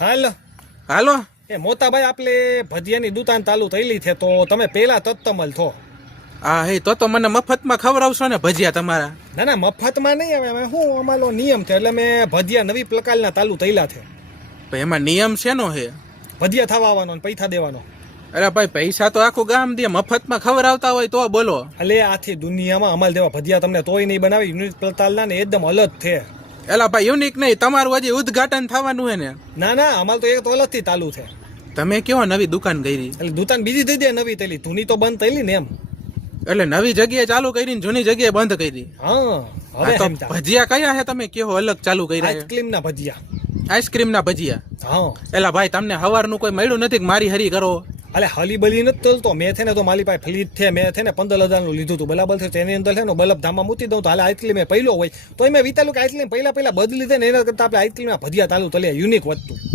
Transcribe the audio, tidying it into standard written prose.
હાલો હાલો. એ મોતાભાઈ આપણે ભજીયાની દુકાન ચાલુ થયેલી છે તો તમે પેલા તત્તમલ થો. હા હે તો મને મફતમાં ખવડાવશો ને ભજીયા તમારા? ના ના મફતમાં નહીં આવે, અમે શું અમારો નિયમ છે એટલે મેં ભજીયા નવી પ્રકારના ચાલુ થયેલા છે. ભાઈ એમાં નિયમ શેનો હે? ભજીયા થવા આવવાનો ને પૈસા દેવાનો. અરે ભાઈ પૈસા તો આખું ગામ દે, મફતમાં ખવડાવતા હોય તો બોલો. એટલે આથી દુનિયામાં અમાલ જેવા ભજીયા તમને તોય નહીં બનાવી. યુનિટ પ્રતાલના ને એકદમ અલગ છે. એલા ભાઈ યુનિક નહીં, તમારું હજી ઉદ્ઘાટન થવાનું હે ને? ના ના અમાલ તો એક તો અલગથી ચાલુ છે. તમે કેવો નવી દુકાન કરી? એટલે દુકાન બીજી થઈ જાય નવી થયેલી, જૂની તો બંધ થયેલી ને એમ. એટલે નવી જગ્યાએ ચાલુ કરી ને જૂની જગ્યાએ બંધ કરી? હા હવે તો ભજીયા કયા હે તમે કેવો અલગ ચાલુ કર્યા? આઈસ્ક્રીમ ના ભજીયા. આઈસ્ક્રીમ ના ભજીયા? હા. એલા ભાઈ તમને હવારનું કોઈ મળ્યું નથી કે મારી હરી કરો? અલે હલી બલી નથી તલતો. મેં છે ને તો મારી પાસે ફ્લીજ છે, મેં છે ને 15,000 નું લીધું હતું બરાબર છે. તેની અંદર છે ને બલ્બ ધામમાં મૂકી દઉં તો હાલે આઈસ્ક્રીમ પહેલો હોય તો મેં વિચાર્યું કે આઈસ્ક્રીમ પહેલા બદલી દે ને એના કરતા આપણે આઈસ્ક્રીમ ના ભજીયા ચાલુ તલે યુનિક વધતું.